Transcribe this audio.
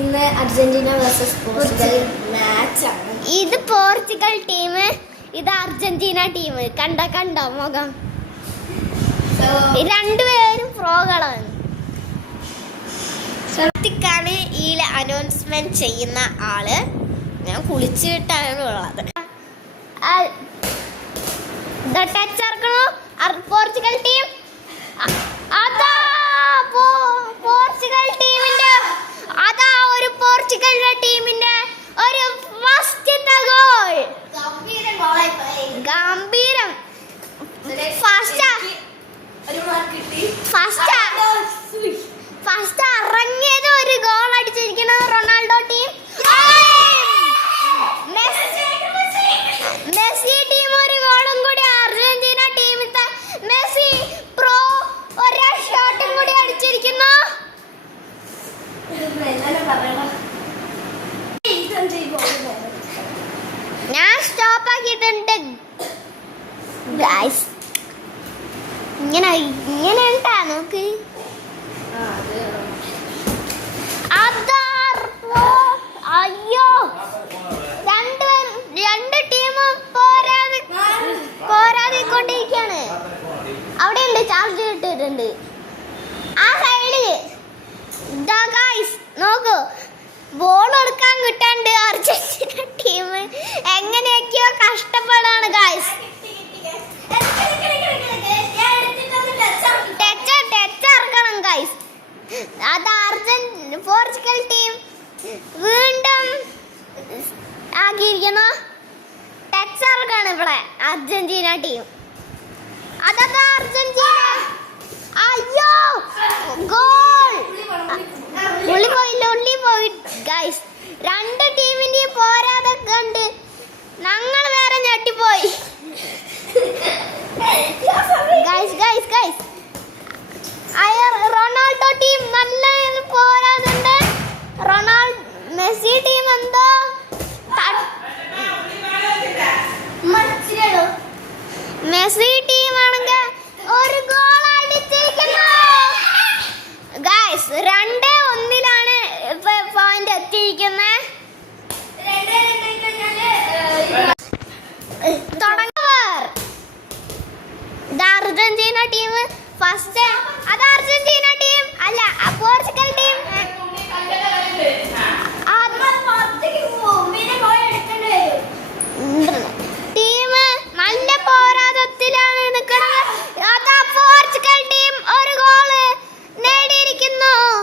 ഇന്ന് Argentina versus Portugal മാച്ചാണ്. ഇത് പോർച്ചുഗൽ ടീം, ഇത് അർജന്റീന ടീം. കണ്ടോ മുഖം? രണ്ടുപേരും പ്രോകളാണ്. ാണ് ഈ അനൗൺസ്മെന്റ് ചെയ്യുന്ന ആള്. ഞാൻ കുളിച്ചിട്ടാണ് ഉള്ളത്. പോർച്ചുഗൽ ടീം, അതാ പോർച്ചുഗൽ ടീമിന്റെ, അതാ ഒരു പോർച്ചുഗലിന്റെ ടീമിന്റെ ഒരു ഫസ്റ്റത്തെ ഗോൾ. ഗംഭീരം. ഫസ്റ്റ് ഇറങ്ങിയത് ഒരു ഗോൾ അടിച്ചിരിക്കുന്നത് റൊണാൾഡോ ടീം. മെസ്സി ടീം ഒരു ഗോളും കൂടി, അർജന്റീന ടീമിത്തെ മെസ്സി പ്രോ ഒരു ഷോട്ടും കൂടി അടിച്ചിരിക്കുന്നു. ഞാൻ സ്റ്റോപ്പ് ആക്കിയിട്ടുണ്ട് ഗൈസ്. ഇങ്ങനെ ഉണ്ടാ നോക്ക്. അയ്യോ, രണ്ട് ടീമും പോരാതിക്കൊണ്ടിരിക്കാണ്. അവിടെ ഉണ്ട്, ചാർജ് ഇട്ടിട്ടുണ്ട് ആ സൈഡില്. ഇതാ ഗൈസ് നോക്കൂ, ബോൾ എടുക്കാൻ കിട്ടാണ്ട് അർജന്റീന ടീം എങ്ങനെയൊക്കെയോ കഷ്ടപ്പെടാണ് ഗൈസ്. ടച്ച് ഇറക്കണം ഗൈസ്. അത് പോർച്ചുഗൽ ടീം വീണ്ടും ആക്കിയിരിക്കുന്നു. ടച്ച് ഇറക്കാണ് ഇവിടെ അർജന്റീന ടീം. അതാ അർജന്റീന. അയ്യോ, ഗോൾ.